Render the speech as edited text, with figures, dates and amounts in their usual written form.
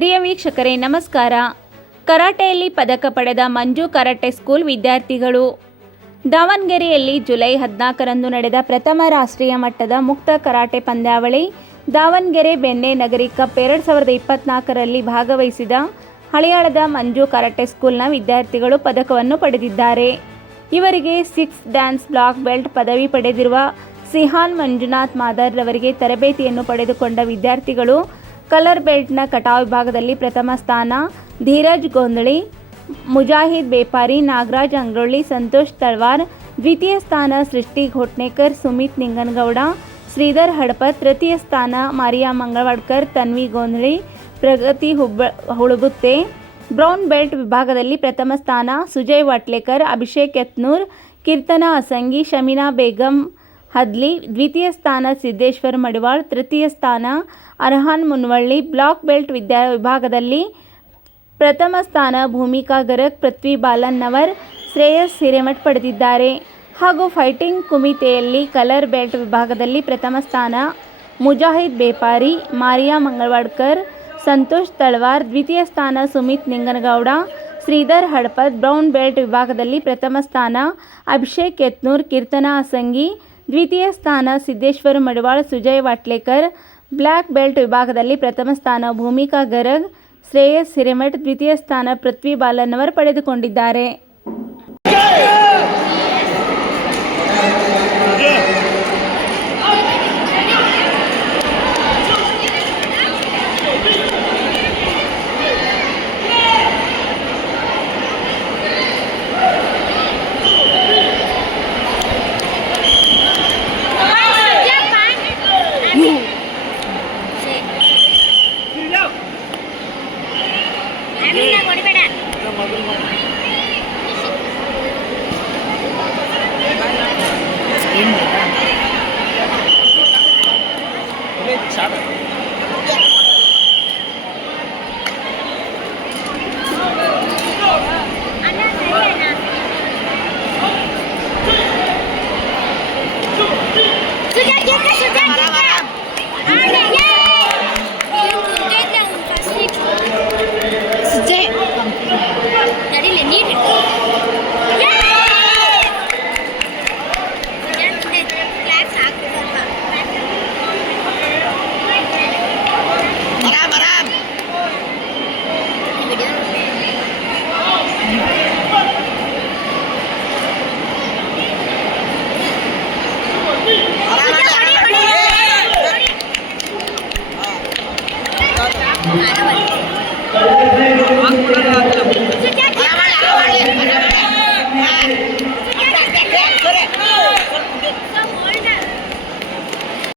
ಪ್ರಿಯ ವೀಕ್ಷಕರೇ ನಮಸ್ಕಾರ. ಕರಾಟೆಯಲ್ಲಿ ಪದಕ ಪಡೆದ ಮಂಜು ಕರಾಟೆ ಸ್ಕೂಲ್ ವಿದ್ಯಾರ್ಥಿಗಳು. ದಾವಣಗೆರೆಯಲ್ಲಿ ಜುಲೈ 14ರಂದು ನಡೆದ ಪ್ರಥಮ ರಾಷ್ಟ್ರೀಯ ಮಟ್ಟದ ಮುಕ್ತ ಕರಾಟೆ ಪಂದ್ಯಾವಳಿ ದಾವಣಗೆರೆ ಬೆಣ್ಣೆ ನಗರಿ ಕಪ್ 2024ರಲ್ಲಿ ಭಾಗವಹಿಸಿದ ಹಳಿಯಾಳದ ಮಂಜು ಕರಾಟೆ ಸ್ಕೂಲ್ನ ವಿದ್ಯಾರ್ಥಿಗಳು ಪದಕವನ್ನು ಪಡೆದಿದ್ದಾರೆ. ಇವರಿಗೆ 6 ಡ್ಯಾನ್ಸ್ ಬ್ಲಾಕ್ ಬೆಲ್ಟ್ ಪದವಿ ಪಡೆದಿರುವ ಸಿಹಾನ್ ಮಂಜುನಾಥ್ ಮಾದರ್ ರವರಿಗೆ ತರಬೇತಿಯನ್ನು ಪಡೆದುಕೊಂಡ ವಿದ್ಯಾರ್ಥಿಗಳು ಕಲರ್ ಬೆಲ್ಟ್ನ ಕಟಾವ್ ವಿಭಾಗದಲ್ಲಿ ಪ್ರಥಮ ಸ್ಥಾನ, ಧೀರಜ್ ಗೋಂಧಳಿ, ಮುಜಾಹಿದ್ ಬೇಪಾರಿ, ನಾಗರಾಜ್ ಅಂಗ್ರೊಳ್ಳಿ, ಸಂತೋಷ್ ತಳವಾರ್ ದ್ವಿತೀಯ ಸ್ಥಾನ, ಸೃಷ್ಟಿ ಘೋಟ್ನೇಕರ್, ಸುಮಿತ್ ನಿಂಗನಗೌಡ, ಶ್ರೀಧರ್ ಹಡಪತ್ ತೃತೀಯ ಸ್ಥಾನ, ಮಾರಿಯಾ ಮಂಗಳವಾಡ್ಕರ್, ತನ್ವಿ ಗೋಂಧಳಿ, ಪ್ರಗತಿ ಹುಳುಗುತ್ತೆ ಬ್ರೌನ್ ಬೆಲ್ಟ್ ವಿಭಾಗದಲ್ಲಿ ಪ್ರಥಮ ಸ್ಥಾನ, ಸುಜಯ್ ವಾಟ್ಲೇಕರ್, ಅಭಿಷೇಕ್ ಯತ್ನೂರ್, ಕೀರ್ತನಾ ಅಸಂಗಿ, ಶಮೀನಾ ಬೇಗಂ ಹದ್ಲಿ ದ್ವಿತೀಯ ಸ್ಥಾನ, ಸಿದ್ದೇಶ್ವರ್ ಮಡಿವಾಳ್ ತೃತೀಯ ಸ್ಥಾನ, ಅರ್ಹಾನ್ ಮುನ್ವಳ್ಳಿ. ಬ್ಲಾಕ್ ಬೆಲ್ಟ್ ವಿಭಾಗದಲ್ಲಿ ಪ್ರಥಮ ಸ್ಥಾನ ಭೂಮಿಕಾ ಗರಗ್, ಪೃಥ್ವಿ ಬಾಲನ್ನವರ್, ಶ್ರೇಯಸ್ ಹಿರೇಮಠ್ ಪಡೆದಿದ್ದಾರೆ. ಹಾಗೂ ಫೈಟಿಂಗ್ ಕುಮಿತೆಯಲ್ಲಿ ಕಲರ್ ಬೆಲ್ಟ್ ವಿಭಾಗದಲ್ಲಿ ಪ್ರಥಮ ಸ್ಥಾನ ಮುಜಾಹಿದ್ ಬೇಪಾರಿ, ಮಾರಿಯಾ ಮಂಗಳವಾಡ್ಕರ್, ಸಂತೋಷ್ ತಳವಾರ್ ದ್ವಿತೀಯ ಸ್ಥಾನ, ಸುಮಿತ್ ನಿಂಗನಗೌಡ, ಶ್ರೀಧರ್ ಹಡಪತ್. ಬ್ರೌನ್ ಬೆಲ್ಟ್ ವಿಭಾಗದಲ್ಲಿ ಪ್ರಥಮ ಸ್ಥಾನ ಅಭಿಷೇಕ್ ಯತ್ನೂರ್, ಕೀರ್ತನಾ ಅಸಂಗಿ ದ್ವಿತೀಯ ಸ್ಥಾನ, ಸಿದ್ದೇಶ್ವರ್ ಮಡಿವಾಳ್, ಸುಜಯ್ ವಾಟ್ಲೇಕರ್. ಬ್ಲ್ಯಾಕ್ ಬೆಲ್ಟ್ ವಿಭಾಗದಲ್ಲಿ ಪ್ರಥಮ ಸ್ಥಾನ ಭೂಮಿಕಾ ಗರಗ್, ಶ್ರೇಯಸ್ ಹಿರೇಮಠ್ ದ್ವಿತೀಯ ಸ್ಥಾನ, ಪೃಥ್ವಿ ಬಾಲನ್ನವರ್ ಪಡೆದುಕೊಂಡಿದ್ದಾರೆ.